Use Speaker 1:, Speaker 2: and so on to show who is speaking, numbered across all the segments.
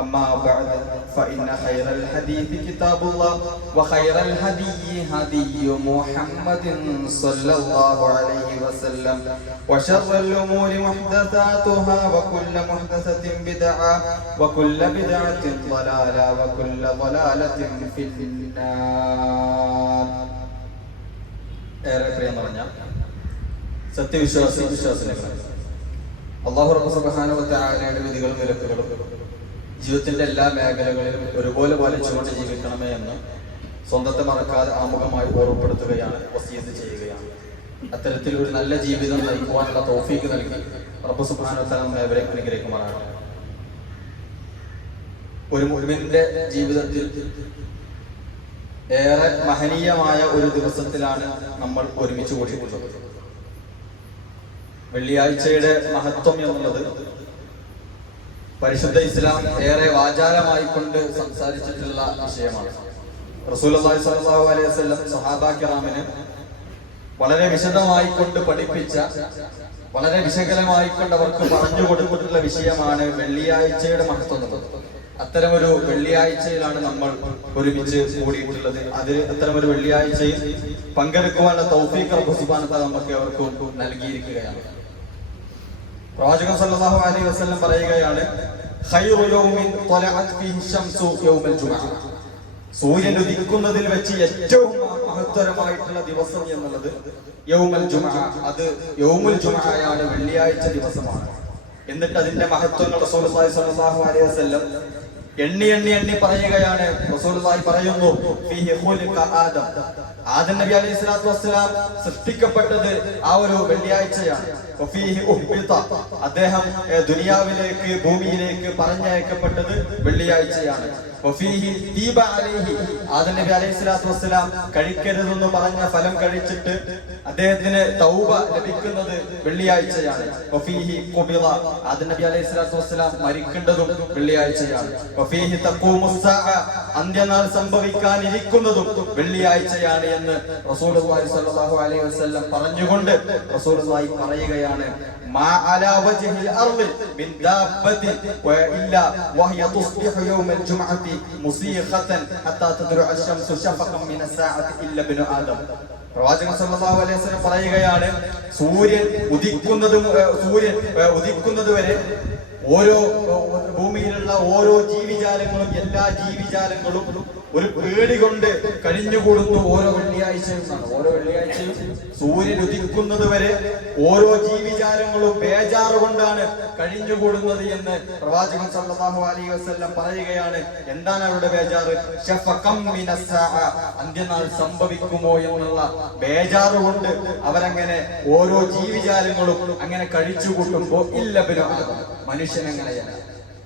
Speaker 1: أما بعد فإن خير الحديث كتاب الله وخير الهدي هدي محمد صلى الله عليه وسلم وشر الأمور محدثاتها وكل محدثة بدعة وكل بدعة ضلالة وكل ضلالة في النار ഏറെ പ്രിയം പറഞ്ഞ സത്യവിശ്വാസി വിശ്വാസികളെ അള്ളാഹു റബ്ബ് സുബ്ഹാനഹു വ തആലയുടെ വിധികളും വിലക്കുകളും ജീവിതത്തിന്റെ എല്ലാ മേഖലകളിലും ഒരുപോലെ പാലിച്ചുകൊണ്ട് ജീവിക്കണമേ എന്ന് സ്വന്തത്തെ മറക്കാതെ ആമുഖമായി ഓർമ്മപ്പെടുത്തുകയാണ് വസീയത്ത് ചെയ്യുകയാണ്. അത്തരത്തിൽ ഒരു നല്ല ജീവിതം നയിക്കുവാനുള്ള തോഫീക്ക് നൽകി റബ്ബ് നമ്മെ ഏവരെയും അനുഗ്രഹിക്കുമാറാണ് ഒരു മുഴുവന്റെ ജീവിതത്തിൽ ഏറെ മഹനീയമായ ഒരു ദിവസത്തിലാണ് നമ്മൾ ഒരുമിച്ച് കൂടിയിട്ടുള്ളത്. വെള്ളിയാഴ്ചയുടെ മഹത്വം എന്നുള്ളത് പരിശുദ്ധ ഇസ്ലാം ഏറെ വാചാലമായി കൊണ്ട് സംസാരിച്ചിട്ടുള്ള വിഷയമാണ്. സ്വല്ലല്ലാഹു അലൈഹി വസല്ലം സഹാബാ കിറാമിന് വളരെ വിശദമായി കൊണ്ട് പഠിപ്പിച്ച വളരെ വിശകലമായി കൊണ്ട് അവർക്ക് പറഞ്ഞു കൊടുത്തിട്ടുള്ള വിഷയമാണ് വെള്ളിയാഴ്ചയുടെ മഹത്വം അത്തരമൊരു വെള്ളിയാഴ്ചയിലാണ് നമ്മൾ ഒരുമിച്ച് കൂടിയിട്ടുള്ളത്. അതിൽ അത്തരമൊരു വെള്ളിയാഴ്ചയിൽ പങ്കെടുക്കുവാനുള്ള തൗഫീഖ് റബ്ബ് നമുക്ക് അവർക്കും നൽകിയിരിക്കുകയാണ്. പ്രവാചകൻ സല്ലല്ലാഹു അലൈഹി വസല്ലം പറയുകയാണ് ഖൈറു യൗമിൻ തലഅത് ഫീഹി ശംസു യൗമൽ ജുമുഅ സൂര്യൻ ഉദിക്കുന്നതിൽ വെച്ച് ഏറ്റവും മഹത്തരമായിട്ടുള്ള ദിവസം എന്നുള്ളത് യൗമൽ ജുമുഅ അത് യൗമുൽ ജുമുഅയാണ് വെള്ളിയാഴ്ച ദിവസമാണ്. എന്നിട്ട് അതിന്റെ മഹത്വങ്ങൾ റസൂലുള്ളാഹി സ്വല്ലല്ലാഹു അലൈഹി വസല്ലം എണ്ണി എണ്ണി എണ്ണി പറയുകയാണ്. പറയുന്നു ആദം. നബി അലൈഹി സ്വലാത്തു വസ്സലാം സൃഷ്ടിക്കപ്പെട്ടത് ആ ഒരു വെള്ളിയാഴ്ചയാണ്. അദ്ദേഹം ദുനിയാവിലേക്ക് ഭൂമിയിലേക്ക് പറഞ്ഞയക്കപ്പെട്ടത് വെള്ളിയാഴ്ചയാണ്. ആദം അലൈഹി സ്വലാത്തു വസ്സലാം കഴിക്കരുതെന്ന് പറഞ്ഞ ഫലം കഴിച്ചിട്ട് അദ്ദേഹത്തിന് തൗബ ലഭിക്കുന്നത് വെള്ളിയാഴ്ചയാണ്. ആദം അലൈഹി സ്വലാത്തു വസ്സലാം മരിക്കേണ്ടതും വെള്ളിയാഴ്ചയാണ്. അന്ത്യനാൾ സംഭവിക്കാനിരിക്കുന്നതും വെള്ളിയാഴ്ചയാണ് എന്ന് റസൂലുള്ളാഹി സ്വല്ലല്ലാഹു അലൈഹി വസല്ലം പറഞ്ഞുകൊണ്ട് റസൂലുള്ളാഹി പറയുകയാണ് മാ മിൻ വഹിയ യൗമൽ ഹത്താ മിന ആദം. പ്രവാചകൻ സല്ലല്ലാഹു അലൈഹി വസല്ലം പറയുകയാണ് സൂര്യൻ ഉദിക്കുന്നതും സൂര്യൻ ഉദിക്കുന്നത് വരെ ഓരോ ഭൂമിയിലുള്ള ഓരോ ജീവിജാലങ്ങളും എല്ലാ ജീവിജാലങ്ങളും ഒരു പേടി കൊണ്ട് കഴിഞ്ഞുകൂടുന്നു ഓരോ വെള്ളിയാഴ്ചയും. ഓരോ വെള്ളിയാഴ്ചയും സൂര്യൻ ഉദിക്കുന്നത് വരെ ഓരോ ജീവിജാലങ്ങളും ബേജാറ് കൊണ്ടാണ് കഴിഞ്ഞുകൂടുന്നത് എന്ന് പ്രവാചകൻ സല്ലല്ലാഹു അലൈഹി വസല്ലം പറയുകയാണ് എന്താണ് അവരുടെ ബേജാറ്. അന്ത്യനാൾ സംഭവിക്കുമോ എന്നുള്ള ബേജാറ് കൊണ്ട് അവരങ്ങനെ ഓരോ ജീവിജാലങ്ങളും അങ്ങനെ കഴിച്ചു കൂട്ടുമ്പോ ഇല്ല. മനുഷ്യൻ അങ്ങനെയല്ല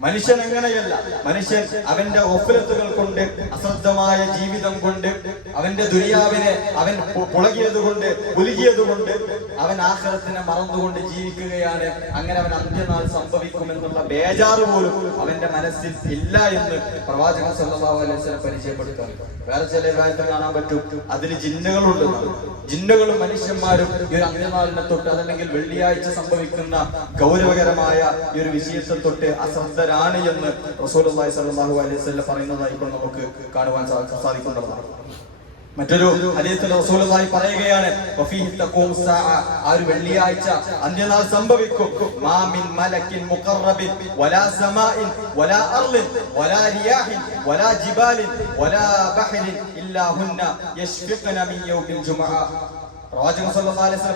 Speaker 1: മനുഷ്യൻ അങ്ങനെയല്ല. മനുഷ്യൻ അവന്റെ ഒപ്പിലത്തുകൾ കൊണ്ട് അശ്രദ്ധമായ ജീവിതം കൊണ്ട് അവന്റെ ദുരിയാവിനെ അവൻ പുളകിയത് കൊണ്ട് പുലുകിയത് കൊണ്ട് അവൻ ആഹ്ലത്തിനെ മറന്നുകൊണ്ട് ജീവിക്കുകയാണ്. അങ്ങനെ അവൻ അന്ത്യനാൾ സംഭവിക്കുമെന്നുള്ള ബേജാറ് പോലും അവന്റെ മനസ്സിൽ ഇല്ല എന്ന് പ്രവാചകൻ സല്ലല്ലാഹു അലൈഹി വസല്ലം പരിചയപ്പെടുത്താൻ വേറെ ചില കാര്യത്തിൽ കാണാൻ പറ്റും. അതിൽ ജിന്നുകളുണ്ട്. ജിന്നുകളും മനുഷ്യന്മാരും ഈ ഒരു അന്ത്യനാളിനെ തൊട്ട് അതല്ലെങ്കിൽ വെള്ളിയാഴ്ച സംഭവിക്കുന്ന ഗൗരവകരമായ ഈ ഒരു വിഷയത്തെ തൊട്ട് അശ്രദ്ധരാണ് എന്ന് റസൂലുള്ളാഹി സ്വല്ലല്ലാഹു അലൈഹി വസല്ലം പറയുന്നതായി ഇപ്പോൾ നമുക്ക് കാണുവാൻ സാധിക്കേണ്ടതാണ് മറ്റൊരു ഹദീസിൽ റസൂലുള്ളാഹി പറയുകയാണ് സാഅ വെള്ളിയാഴ്ച അന്ത്യനാൾ സംഭവിക്കും. മലക്കിൻ വലാ വലാ വലാ വലാ വലാ പ്രവാചകൻ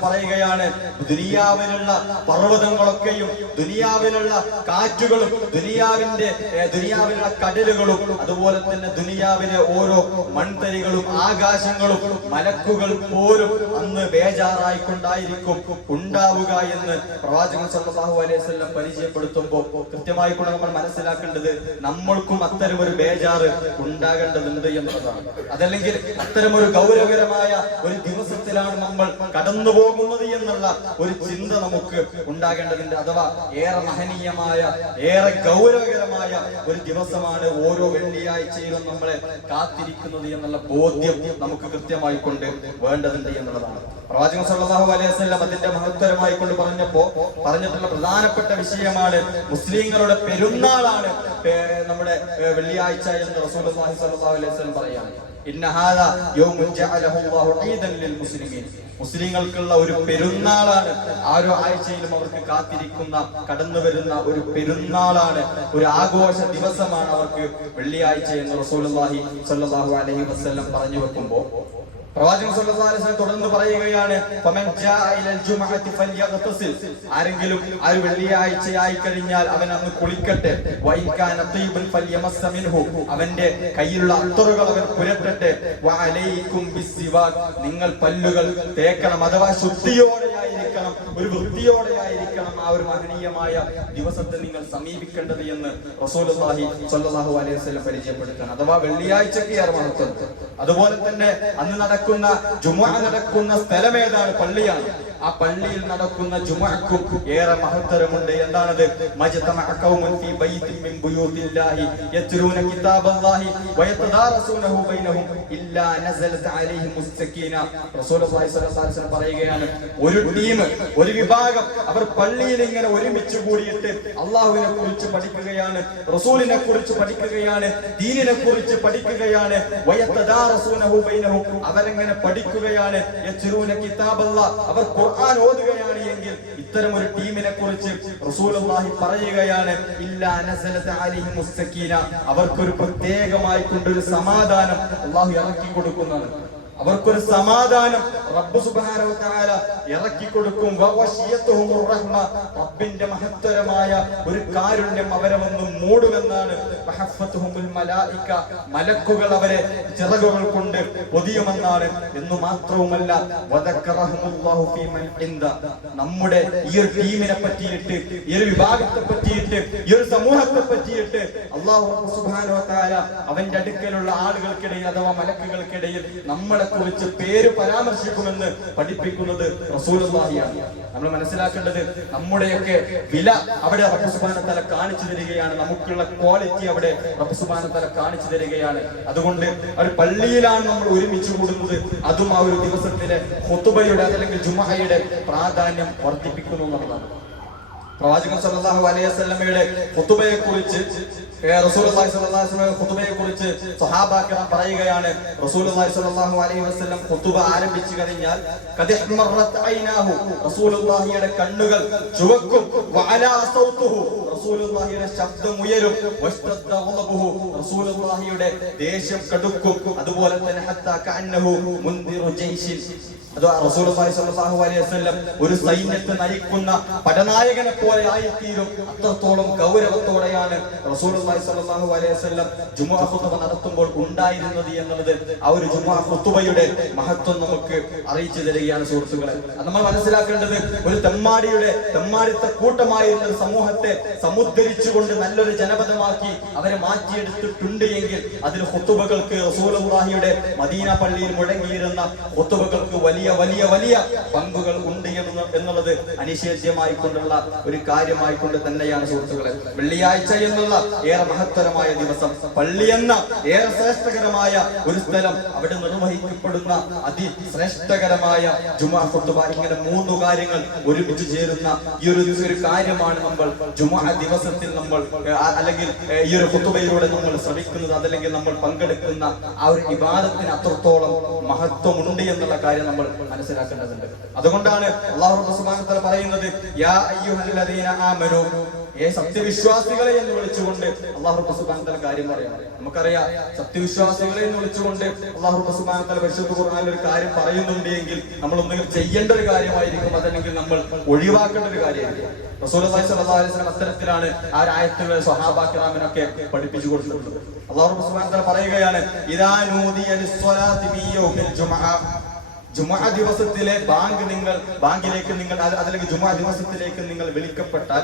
Speaker 1: പറയുകയാണ് ദുനിയാവിലുള്ള പർവതങ്ങളൊക്കെയും ദുനിയാവിലുള്ള കാറ്റുകളും ദുനിയാവിന്റെ ദുനിയാവിലുള്ള കടലുകളും അതുപോലെ തന്നെ ദുനിയാവിലെ ഓരോ മൺതരികളും ആകാശങ്ങളും മലക്കുകൾ പോലും അന്ന് ബേജാറായിക്കൊണ്ടായിരിക്കും ഉണ്ടാവുക എന്ന് പ്രവാചകൻ സല്ലല്ലാഹു അലൈഹി വസല്ലം പരിചയപ്പെടുത്തുമ്പോൾ കൃത്യമായി കൂടെ നമ്മൾ മനസ്സിലാക്കേണ്ടത് നമ്മൾക്കും അത്തരം ഒരു ബേജാറ് ഉണ്ടാകേണ്ടതുണ്ട് എന്നുള്ളതാണ്. അതല്ലെങ്കിൽ അത്തരം ഒരു ഗൗരവകരമായ ഒരു ദിവസത്തിലാണ് നമ്മൾ കടന്നു പോകുന്നത് എന്നുള്ള ഒരു ചിന്ത നമുക്ക് ഉണ്ടാകേണ്ടതിന്റെ അഥവാ ഏറെ മഹനീയമായ ഏറെ ഗൗരവകരമായ ഒരു ദിവസമാണ് ഓരോ വെള്ളിയാഴ്ചയിലും നമ്മളെ കാത്തിരിക്കുന്നത് എന്നുള്ള ബോധ്യം നമുക്ക് കൃത്യമായി കൊണ്ട് വേണ്ടതുണ്ട് എന്നുള്ളതാണ്. പ്രവാചകൻ സല്ലല്ലാഹു അലൈഹി വസല്ലം അതിന്റെ മഹത്തരമായി കൊണ്ട് പറഞ്ഞപ്പോ പറഞ്ഞിട്ടുള്ള പ്രധാനപ്പെട്ട വിഷയമാണ് മുസ്ലിങ്ങളുടെ പെരുന്നാളാണ്. നമ്മുടെ വെള്ളിയാഴ്ച എന്ന് റസൂലുള്ളാഹി സല്ലല്ലാഹു അലൈഹി വസല്ലം പറയാണ്. മുസ്ലിങ്ങൾക്കുള്ള ഒരു പെരുന്നാളാണ്. ആരോ ആഴ്ചയിലും അവർക്ക് കാത്തിരിക്കുന്ന കടന്നു വരുന്ന ഒരു പെരുന്നാളാണ്. ഒരു ആഘോഷ ദിവസമാണ് അവർക്ക് വെള്ളിയാഴ്ച എന്ന് റസൂലുള്ളാഹി സല്ലല്ലാഹു അലൈഹി വസല്ലം പറഞ്ഞു വെക്കുമ്പോൾ പ്രവാചകൻ സല്ലല്ലാഹു അലൈഹി വസല്ലം തുടർന്ന് പറയുകയാണ് ഫമൻ ജാഅ ഇലൽ ജുമുഅത്തി ഫൽയഗ്തസിൽ ആരെങ്കിലും ആ ഒരു വെള്ളിയാഴ്ചയായി കഴിഞ്ഞാൽ അവൻ അന്ന് കുളിക്കട്ടെ. വൈൻ കാന തീബൻ ഫൽയമസ്സ മിൻഹു. അവന്റെ കയ്യിലുള്ള അത്തറുകൾ അവൻ പുരട്ടട്ടെ. വഅലൈക്കും ബിസ്സിവാക്. നിങ്ങൾ പല്ലുകൾ തേക്കണം അഥവാ ശുദ്ധിയോടെയായിരിക്കണം ഒരു വൃത്തിയോടെയായിരിക്കണം ആ ഒരു മഹനീയമായ ദിവസത്തെ നിങ്ങൾ സമീപിക്കേണ്ടത് എന്ന് റസൂലുള്ളാഹി സ്വല്ലല്ലാഹു അലൈഹി വസല്ലം പരിചയപ്പെടുത്താണ് അഥവാ വെള്ളിയാഴ്ചക്ക് ഏറെ അതുപോലെ തന്നെ അന്ന് നടക്കുന്ന നടക്കുന്ന സ്ഥലം ഏതാണ് പള്ളിയാണ്. ആ പള്ളിയിൽ നടക്കുന്ന ജുമാക്കും ഏറെ മഹത്തരമുണ്ട്. എന്താണത്? ബൈത്തിൻ മിൻ കിതാബല്ലാഹി ബൈനഹും ഇല്ലാ റസൂലുള്ളാഹി അലൈഹി വസല്ലം പറയുകയാണ് ഒരു ടീം ഒരു വിഭാഗം അവർ പള്ളിയിൽ ഇങ്ങനെ ഒരുമിച്ച് കൂടിയിട്ട് അള്ളാഹുവിനെ കുറിച്ച് പഠിക്കുകയാണ് റസൂലിനെ കുറിച്ച് പഠിക്കുകയാണ് ദീനിനെ കുറിച്ച് പഠിക്കുകയാണ്. അവരെങ്ങനെ പഠിക്കുകയാണ്. അവർ ഖുർആൻ ഓതുകയാണ് എങ്കിൽ ഇത്തരം ഒരു ടീമിനെ കുറിച്ച് റസൂലുള്ളാഹി പറയുകയാണ് ഇല്ലാ നസലത അലൈഹിം മുസ്തഖീന. അവർക്കൊരു പ്രത്യേകമായി കൊണ്ടൊരു സമാധാനം അള്ളാഹു ഇറക്കി കൊടുക്കുന്നതാണ് അവർക്കൊരു സമാധാനം റബ്ബ് വ ഇറക്കി കൊടുക്കും. റബ്ബിന്റെ മഹത്തരമായ ഒരു കാരുണ്യം അവരെ വന്ന് മൂടുമെന്നാണ്. മലക്കുകൾ അവരെ ചിറകുകൾ കൊണ്ട് പൊതിയുമെന്നാണ്. എന്ന് മാത്രവുമല്ല നമ്മുടെ ഈ ഒരു ടീമിനെ പറ്റിയിട്ട് ഈ ഒരു വിഭാഗത്തെ പറ്റിയിട്ട് ഈ ഒരു സമൂഹത്തെ പറ്റിയിട്ട് അള്ളാഹു സുബ്ഹാനഹു താര അവന്റെ അടുക്കലുള്ള ആളുകൾക്കിടയിൽ അഥവാ മലക്കുകൾക്കിടയിൽ നമ്മളെ കുറിച്ച് പേര് പരാമർശിക്കുമെന്ന് പഠിപ്പിക്കുന്നത് റസൂലുള്ളാഹിയാണ്. നമ്മൾ മനസ്സിലാക്കേണ്ടത് നമ്മുടെയൊക്കെ വില അവിടെ റബ്ബുസുബാനത്തല കാണിച്ചു തരികയാണ്. നമുക്കുള്ള ക്വാളിറ്റി അവിടെ റബ്ബുസുബാനത്തല കാണിച്ചു തരികയാണ്. അതുകൊണ്ട് ഒരു പള്ളിയിലാണ് നമ്മൾ ഒരുമിച്ച് കൂടുന്നത്. അതും ആ ഒരു ദിവസത്തിലെ ഹുത്തുബയുടെ അല്ലെങ്കിൽ ജുമഹയുടെ പ്രാധാന്യം വർദ്ധിപ്പിക്കുന്നു എന്നുള്ളതാണ്. പ്രവാചകൻ സല്ലല്ലാഹു അലൈഹി വസല്ലമയുടെ ഖുതുബയെ കുറിച്ച് ഖുതുബയെ കുറിച്ച് സ്വഹാബാക്കൾ പറയുകയാണ്. റസൂലുള്ളാഹി സ്വല്ലല്ലാഹു അലൈഹി വസല്ലം ഖുതുബ ആരംഭിച്ചു കഴിഞ്ഞാൽ റസൂലുള്ളാഹിയുടെ കണ്ണുകൾ ചുവക്കും. വഅലാ സൗതുഹു റസൂലുള്ളാഹിയുടെ ശബ്ദം ഉയരും. വസ്തദ്ദ ഗളബുഹു. റസൂലുള്ളാഹിയുടെ ദേഷ്യം കടുക്കും. അതുപോലെ തന്നെ ഹത്താ കഅന്നഹു മുൻദിറു ജയ്ഷിൻ അത് റസൂലുള്ളാഹി സ്വല്ലല്ലാഹു അലൈഹി വസല്ലം ഒരു സൈന്യത്തെ നയിക്കുന്ന പടനായകനെ പോലെ ആയിത്തീരും? അത്രത്തോളം ഗൗരവത്തോടെയാണ് റസൂലുള്ളാഹി സ്വല്ലല്ലാഹു അലൈഹി വസല്ലം ജുമുഅ ഖുതുബ നടത്തുമ്പോൾ ഉണ്ടായിരുന്നത് എന്നുള്ളത് ആ ഒരു ജുമുഅ ഖുത്ബയുടെ മഹത്വം നമുക്ക് അറിയിച്ചു തരികയാണ് സുഹൃത്തുക്കളെ. നമ്മൾ മനസ്സിലാക്കേണ്ടത് ഒരു തെമ്മാടിയുടെ തെമ്മാടിത്ത കൂട്ടമായിരുന്ന സമൂഹത്തെ സമുദ്ധരിച്ചുകൊണ്ട് നല്ലൊരു ജനപദമാക്കി അവരെ മാറ്റിയെടുത്തിട്ടുണ്ട് എങ്കിൽ അതിൽ ഖുത്ബകൾക്ക് റസൂലുള്ളാഹിയുടെ മദീന പള്ളിയിൽ മുഴങ്ങിയിരുന്ന ഖുത്ബകൾക്ക് വലിയ വലിയ വലിയ വലിയ പങ്കുകൾ ഉണ്ട് എന്ന് എന്നുള്ളത് അനിശേഷ്യമായിക്കൊണ്ടുള്ള ഒരു കാര്യമായിക്കൊണ്ട് തന്നെയാണ് സുഹൃത്തുക്കളെ. വെള്ളിയാഴ്ച എന്നുള്ള ഏറെ മഹത്തരമായ ദിവസം. പള്ളി എന്ന ഏറെ ശ്രേഷ്ഠകരമായ ഒരു സ്ഥലം അവിടെ നിർവഹിക്കപ്പെടുന്ന അതിശ്രേഷ്ഠകരമായ ജുമാ ഖുത്തുബ. ഇങ്ങനെ മൂന്ന് കാര്യങ്ങൾ ഒരുമിച്ച് ചേരുന്ന ഈ ഒരു ഒരു കാര്യമാണ് നമ്മൾ ജുമാ ദിവസത്തിൽ നമ്മൾ അല്ലെങ്കിൽ ഈ ഒരു ഖുത്തുബയിലൂടെ നമ്മൾ ശ്രമിക്കുന്നത് അതല്ലെങ്കിൽ നമ്മൾ പങ്കെടുക്കുന്ന ആ ഒരു വിവാദത്തിന് അത്രത്തോളം മഹത്വമുണ്ട് എന്നുള്ള കാര്യം നമ്മൾ മനസ്സിലാക്കേണ്ടതുണ്ട്. അതുകൊണ്ടാണ് അള്ളാഹു പറയുന്നത് യാ ആമനൂ. ഏ സത്യവിശ്വാസികളെ എന്ന് വിളിച്ചുകൊണ്ട് അള്ളാഹു തആല കാര്യം പറയണം നമുക്കറിയാം സത്യവിശ്വാസികളെ എന്ന് വിളിച്ചുകൊണ്ട് അള്ളാഹു തആല പരിശുദ്ധ ഖുർആനിൽ ഒരു കാര്യം പറയുന്നുണ്ട് എങ്കിൽ നമ്മൾ ഒന്നുകിൽ ചെയ്യേണ്ട ഒരു കാര്യമായിരിക്കും. അതല്ലെങ്കിൽ നമ്മൾ ഒഴിവാക്കേണ്ട ഒരു കാര്യമായിരിക്കും. റസൂലുള്ളാഹി സ്വല്ലല്ലാഹു അലൈഹി വസല്ലം അത്തരത്തിലാണ് ആ ആയത്തുകൾ സഹാബാക്കിറാമിനൊക്കെ പഠിപ്പിച്ചു കൊടുത്തിട്ടുള്ളത്. അള്ളാഹു തആല പറയുകയാണ് ഇദാ നൂദിയ ജുമാ ദിവസത്തിലെ ബാങ്ക് നിങ്ങൾ ബാങ്കിലേക്ക് നിങ്ങൾ അത് അതല്ലെങ്കിൽ ജുമാ ദിവസത്തിലേക്ക് നിങ്ങൾ വിളിക്കപ്പെട്ടാൽ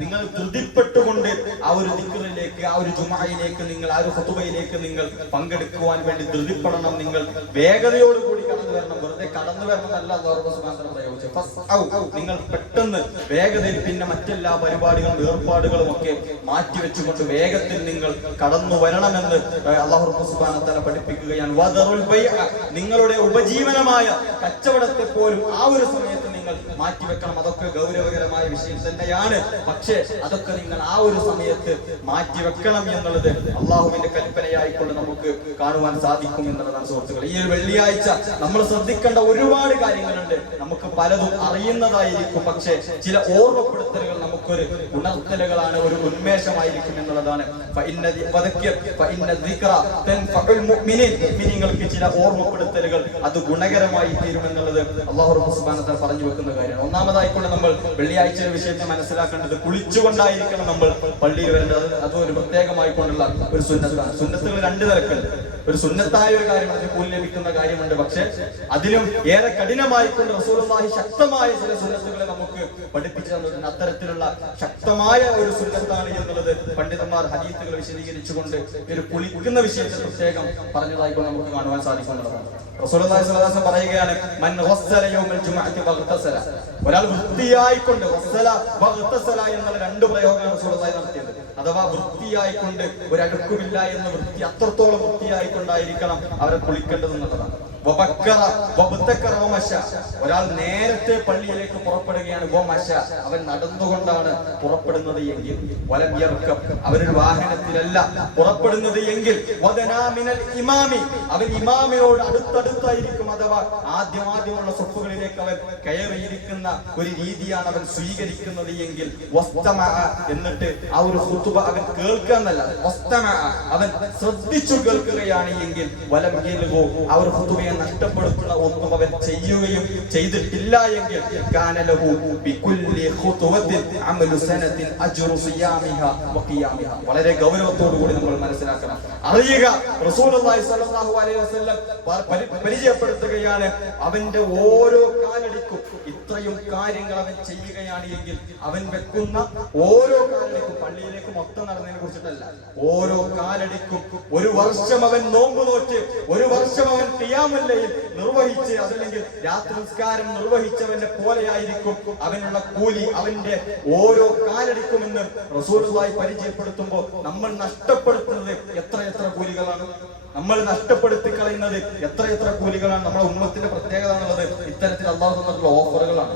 Speaker 1: നിങ്ങൾ ധൃതിപ്പെട്ടുകൊണ്ട് ആ ഒരു ദിക്കറിലേക്ക് ആ ഒരു ജുമായിലേക്ക് നിങ്ങൾ ആ ഒരു ഖുതുബയിലേക്ക് നിങ്ങൾ പങ്കെടുക്കുവാൻ വേണ്ടി ധൃതിപ്പെടണം നിങ്ങൾ. വേഗതയോട് കൂടി കടന്നു വരണം. വെറുതെ കടന്നു വരണം എന്നല്ല അല്ലാഹു റബ്ബ് സുബ്ഹാനഹു വ തആല പ്രയോഗിച്ചത്. നിങ്ങൾ പെട്ടെന്ന് വേഗതയിൽ പിന്നെ മറ്റെല്ലാ പരിപാടികളും ഏർപ്പാടുകളും ഒക്കെ മാറ്റി വെച്ചുകൊണ്ട് വേഗത്തിൽ നിങ്ങൾ കടന്നു വരണമെന്ന് അള്ളാഹു റബ്ബ് സുബ്ഹാനഹു വ തആല പഠിപ്പിക്കുകയാണ്. നിങ്ങളുടെ ഉപജീവനമായ കച്ചവടത്തെ പോലും ആ ഒരു സമയത്ത് നിങ്ങൾ മാറ്റിവെക്കണം. അതൊക്കെ ഗൗരവകരമായ വിഷയം തന്നെയാണ്. പക്ഷേ അതൊക്കെ നിങ്ങൾ ആ ഒരു സമയത്ത് മാറ്റിവെക്കണം എന്നുള്ളത് അള്ളാഹുവിന്റെ കൽപ്പനയായിക്കൊണ്ട് നമുക്ക് കാണുവാൻ സാധിക്കും എന്നുള്ളതാണ് സുഹൃത്തുക്കൾ ഈ ഒരു വെള്ളിയാഴ്ച നമ്മൾ ശ്രദ്ധിക്കേണ്ട ഒരുപാട് കാര്യങ്ങളുണ്ട്. നമുക്ക് പലതും അറിയുന്നതായിരിക്കും. പക്ഷേ ചില ഓർമ്മപ്പെടുത്തലുകൾ നമുക്കൊരു ഉണർത്തലുകളാണ് ഒരു ഉന്മേഷമായിരിക്കും എന്നുള്ളതാണ്. മുഅ്മിനീങ്ങൾക്ക് ചില ഓർമ്മപ്പെടുത്തലുകൾ അത് ഗുണകരമായി തീരുമെന്നുള്ളത് അള്ളാഹു പറഞ്ഞു വെക്കുന്ന കാര്യമാണ്. ഒന്നാമതായിക്കൊണ്ട് നമ്മൾ വെള്ളിയാഴ്ച വിഷയത്തെ മനസ്സിലാക്കേണ്ടത് കുളിച്ചുകൊണ്ടായിരിക്കണം നമ്മൾ പള്ളിയിൽ വരേണ്ടത്. അത് ഒരു പ്രത്യേകമായിക്കൊണ്ടുള്ള ഒരു സുന്നത്താണ്. സുന്നത്തുകൾ രണ്ട് തരക്കുണ്ട് ഒരു സുന്നത്തായ ഒരു കാര്യം അതിന് കൂലി ലഭിക്കുന്ന കാര്യമുണ്ട്. പക്ഷെ അതിലും ഏറെ കഠിനമായിക്കൊണ്ട് റസൂലുള്ളാഹി ശക്തമായ ചില സുന്നത്തുകളെ നമുക്ക് പഠിപ്പിച്ചു തന്നിട്ടുണ്ട്. അത്തരത്തിലുള്ള ശക്തമായ ഒരു സുന്നത്താണ് എന്നുള്ളത് പണ്ഡിതന്മാർ ഹരീത്തുകൾ വിശദീകരിച്ചുകൊണ്ട് ഒരു കുളിക്കുന്ന വിഷയത്തെ പ്രത്യേകം പറഞ്ഞതായിക്കൊണ്ട് നമുക്ക് കാണുവാൻ അലൈഹി വസല്ലം പറയുകയാണ് മൻ വഗ്തസല ഒരാൾ വൃത്തിയായിക്കൊണ്ട് ഗസ്സല വഗ്തസല എന്നുള്ള രണ്ട് പ്രയോഗങ്ങൾ സുഹൃത്തായി നടത്തിയത് അഥവാ വൃത്തിയായിക്കൊണ്ട് ഒരു അടുക്കുമില്ല എന്ന വൃത്തി അത്രത്തോളം വൃത്തിയായിക്കൊണ്ടായിരിക്കണം അവരെ വബത്തക്കറ വമശ. ഒരാൾ നേരത്തെ പള്ളിയിലേക്ക് പുറപ്പെടുകയാണ് ഗോമശ. അവൻ നടന്നുകൊണ്ടാണ് പുറപ്പെടുന്നത് എങ്കിൽ വലം ഇറക്കം. അവരൊരു വാഹനത്തിലല്ല പുറപ്പെടുന്നത് എങ്കിൽ ഇമാമി. അവൻ ഇമാമിനോട് അടുത്തടുത്തായിരിക്കും അഥവാ ആദ്യം ആദ്യമുള്ള സ്വപ്പുകളിലേക്ക് അവൻ കയറിയിരിക്കുന്ന ഒരു രീതിയാണ് അവൻ സ്വീകരിക്കുന്നത് എങ്കിൽ എന്നിട്ട് ആ ഒരു ഖുതുബ അവൻ കേൾക്കാന്നല്ല അവൻ ശ്രദ്ധിച്ചു കേൾക്കുകയാണ് എങ്കിൽ വലം ആ ഒരു ഖുതുബയെ നഷ്ടപ്പെടുത്തുന്ന ഒന്നും അവൻ ചെയ്യുകയും ചെയ്തിട്ടില്ല എങ്കിൽ വളരെ ഗൗരവത്തോടു കൂടി നമ്മൾ മനസ്സിലാക്കണം. അറിയുക പരിചയപ്പെടുത്തുകയാണ് അവന്റെ ഓരോ കാലടിക്കും ഇത്രയും കാര്യങ്ങൾ അവൻ ചെയ്യുകയാണ് എങ്കിൽ അവൻ വെക്കുന്ന ഓരോ കാലടിക്കും പള്ളിയിലേക്ക് മൊത്തം നടന്നതിനെ കുറിച്ചിട്ടല്ല. ഓരോ കാലടിക്കും ഒരു വർഷം അവൻ നോമ്പ് നോറ്റ് ഒരു വർഷം അവൻ ഖിയാമുല്ലയിൽ നിർവഹിച്ച് അതല്ലെങ്കിൽ രാത്രി നിസ്കാരം നിർവഹിച്ചവന്റെ പോലെയായിരിക്കും അവനുള്ള കൂലി അവന്റെ ഓരോ കാലടിക്കുമെന്ന് റസൂലുള്ളാഹി പരിചയപ്പെടുത്തുമ്പോൾ നമ്മൾ നഷ്ടപ്പെടുത്തുന്നത് എത്ര എത്ര കൂലികളാണ്? നമ്മൾ നഷ്ടപ്പെടുത്തി കളയുന്നത് എത്ര എത്ര കൂലികളാണ്? നമ്മുടെ ഉമ്മത്തിന്റെ പ്രത്യേകത എന്നുള്ളത് ഇത്തരത്തിൽ അള്ളാഹു ഓഫറുകളാണ്.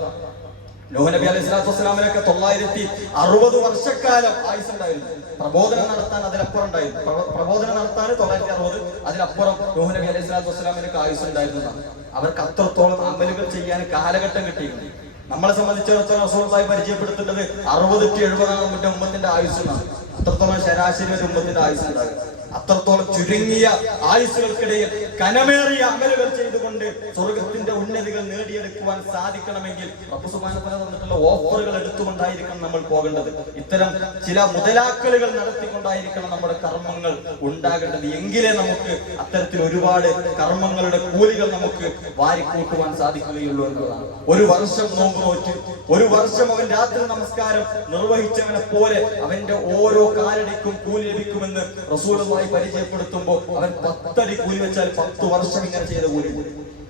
Speaker 1: ലോക നബി അലൈഹി സ്വലാത്തു വസ്സലാമിനൊക്കെ തൊള്ളായിരത്തി അറുപത് വർഷക്കാലം ആയുസ് ഉണ്ടായിരുന്നു പ്രബോധനം നടത്താൻ അതിലപ്പുറം ഉണ്ടായിരുന്നു. പ്രബോധനം നടത്താൻ തൊള്ളായിരത്തി അറുപത് അതിലപ്പുറം ലോഹനബി അലൈഹി സ്വലാത്തു വസ്സലാമിനൊക്കെ ആയുസ് ഉണ്ടായിരുന്നതാണ് അവർക്ക് അത്രത്തോളം അമലുകൾ ചെയ്യാൻ കാലഘട്ടം കിട്ടിയിട്ടുണ്ട് നമ്മളെ സംബന്ധിച്ചിടത്തോളം അസുഖമായി പരിചയപ്പെടുത്തേണ്ടത് അറുപത് ടു എഴുപതാണ് നമ്മുടെ ഉമ്മത്തിന്റെ ആയുസ്സാണ് അത്രത്തോളം ശരാശരി ഒരു ഉമ്മത്തിന്റെ ആയുസ് ഉണ്ടാകും അത്രത്തോളം ചുരുങ്ങിയ ആയുസുകൾക്കിടയിൽ കനമേറിയ അമലുകൾ ചെയ്തുകൊണ്ട് സ്വർഗത്തിന്റെ നേടി നേടിയെടുക്കുവാൻ സാധിക്കണമെങ്കിൽ ഓഫറുകൾ എടുത്തുകൊണ്ടായിരിക്കണം നമ്മൾ പോകേണ്ടത്. ഇത്തരം ചില മുതലാക്കലുകൾ നടത്തിക്കൊണ്ടായിരിക്കണം നമ്മുടെ കർമ്മങ്ങൾ ഉണ്ടാകേണ്ടത്. എങ്കിലേ നമുക്ക് അത്തരത്തിൽ ഒരുപാട് കർമ്മങ്ങളുടെ കൂലികൾ നമുക്ക് വാരിക്കൂട്ടുവാൻ സാധിക്കുകയുള്ളൂ എന്നതാണ് ഒരു വർഷം നോമ്പ് നോറ്റ് ഒരു വർഷം അവൻ രാത്രി നമസ്കാരം നിർവഹിച്ചവനെ പോലെ അവന്റെ ഓരോ കാലടിക്കും കൂലി ലഭിക്കുമെന്ന് റസൂലുമായി പരിചയപ്പെടുത്തുമ്പോൾ അവൻ പത്തടി കൂലി വെച്ചാൽ പത്ത് വർഷം ഇങ്ങനെ ചെയ്ത കൂലി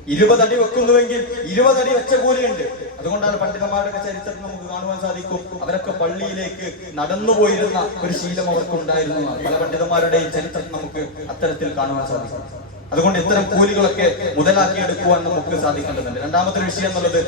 Speaker 1: ഇരുപതടി വെക്കുന്നുവെങ്കിൽ ഇരുപതടി വെച്ച കൂലിയുണ്ട്. അതുകൊണ്ടാണ് പണ്ഡിതന്മാരുടെ ചരിത്രത്തിൽ നമുക്ക് കാണുവാൻ സാധിക്കും. അവരൊക്കെ പള്ളിയിലേക്ക് നടന്നു പോയിരുന്ന ഒരു ശീലം അവർക്ക് ഉണ്ടായിരുന്നു പല പണ്ഡിതന്മാരുടെയും ചരിത്രം നമുക്ക് അത്തരത്തിൽ കാണുവാൻ സാധിക്കും. അതുകൊണ്ട് ഇത്തരം കൂലികളൊക്കെ മുതലാക്കിയെടുക്കുവാൻ നമുക്ക് സാധിക്കേണ്ടതുണ്ട്. രണ്ടാമത്തെ വിഷയം എന്നുള്ളത്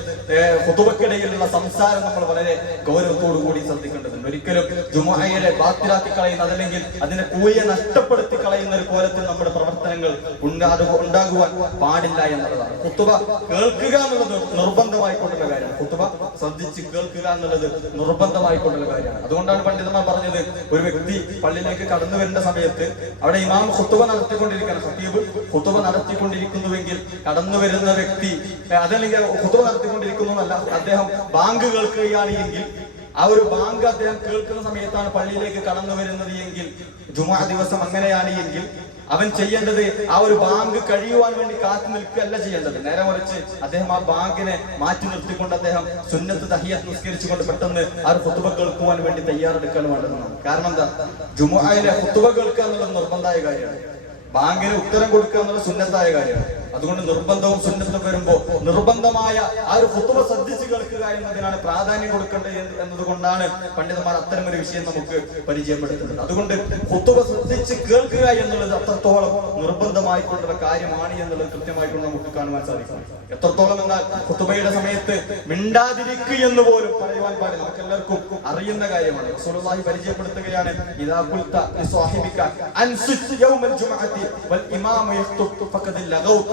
Speaker 1: കുതുവക്കിടയിലുള്ള സംസാരം നമ്മൾ വളരെ ഗൗരവത്തോടു കൂടി ശ്രദ്ധിക്കേണ്ടതുണ്ട്. ഒരിക്കലും ജുമായയുടെ ബാത്തിലാക്കി കളയുന്ന അതല്ലെങ്കിൽ അതിനെ കൂലിയെ നഷ്ടപ്പെടുത്തി കളയുന്ന ഒരു കോലത്തിൽ നമ്മുടെ പ്രവർത്തനങ്ങൾ ഉണ്ടാകു ഉണ്ടാകുവാൻ പാടില്ല എന്നുള്ളതാണ്. കുത്തുവ കേൾക്കുക എന്നുള്ളത് നിർബന്ധമായിക്കൊണ്ടുള്ള കാര്യമാണ്. കുത്തുവ ശ്രദ്ധിച്ച് കേൾക്കുക എന്നുള്ളത് നിർബന്ധമായിക്കൊണ്ടുള്ള കാര്യമാണ്. അതുകൊണ്ടാണ് പണ്ഡിതന്മാർ പറഞ്ഞത് ഒരു വ്യക്തി പള്ളിയിലേക്ക് കടന്നു വരുന്ന സമയത്ത് അവിടെ ഇമാം കുത്തുവ നടത്തിക്കൊണ്ടിരിക്കുകയാണ്. ഹത്തീബ് കുത്തുബ നടത്തിക്കൊണ്ടിരിക്കുന്നുവെങ്കിൽ കടന്നു വരുന്ന വ്യക്തി അതല്ലെങ്കിൽ നടത്തിക്കൊണ്ടിരിക്കുന്നു നടത്തിക്കൊണ്ടിരിക്കുന്നതല്ല അദ്ദേഹം ബാങ്ക് കേൾക്കുകയാണ് എങ്കിൽ ആ ഒരു ബാങ്ക് അദ്ദേഹം കേൾക്കുന്ന സമയത്താണ് പള്ളിയിലേക്ക് കടന്നു വരുന്നത് എങ്കിൽ ജുമാ ദിവസം അങ്ങനെയാണ് എങ്കിൽ അവൻ ചെയ്യേണ്ടത് ആ ഒരു ബാങ്ക് കഴിയുവാൻ വേണ്ടി കാത്തു നിൽക്കുകയല്ല ചെയ്യേണ്ടത്. നേരെ മറിച്ച് അദ്ദേഹം ആ ബാങ്കിനെ മാറ്റി നിർത്തിക്കൊണ്ട് അദ്ദേഹം സുന്നത്ത് തഹിയത്ത് നിസ്കരിച്ചുകൊണ്ട് പെട്ടെന്ന് ആ ഒരു കുത്തുബ കേൾക്കുവാൻ വേണ്ടി തയ്യാറെടുക്കാൻ വേണ്ടതാണ് കാരണം എന്താ? ജുമുഅയിലെ കുത്തുബ കേൾക്കുക എന്നുള്ളത് നിർബന്ധമായ കാര്യമാണ്. ബാങ്കിന് ഉത്തരം കൊടുക്കുക എന്നുള്ള സുന്നത്തായ കാര്യമാണ്. അതുകൊണ്ട് നിർബന്ധവും സുന്നത്തും വരുമ്പോ നിർബന്ധമായ ആ ഒരു കുത്തുബ ശ്രദ്ധിച്ച് കേൾക്കുക എന്നതിനാണ് പ്രാധാന്യം കൊടുക്കേണ്ടത് എന്ന് എന്നതുകൊണ്ടാണ് പണ്ഡിതന്മാർ അത്തരം ഒരു വിഷയം നമുക്ക് പരിചയപ്പെടുത്തുന്നത്. അതുകൊണ്ട് കുത്തുബ ശ്രദ്ധിച്ച് കേൾക്കുക എന്നുള്ളത് അത്രത്തോളം നിർബന്ധമായിട്ടുള്ള കാര്യമാണ് എന്നുള്ളത് കൃത്യമായിക്കൊണ്ട് നമുക്ക് കാണുവാൻ സാധിക്കും. എത്രത്തോളം എന്നാൽ കുത്തുബയുടെ സമയത്ത് മിണ്ടാതിരിക്കുക എന്ന് പോലും പറയുവാൻ പാടില്ല. നമുക്ക് എല്ലാവർക്കും അറിയുന്ന കാര്യമാണ്. റസൂലുള്ളാഹി പരിചയപ്പെടുത്തുകയാണ് ഇദാ ഖുൽത ലിസ്വാഹിബിക അൻസിത് യൗമൽ ജുമഅത്തി വൽ ഇമാമു ലഗൗത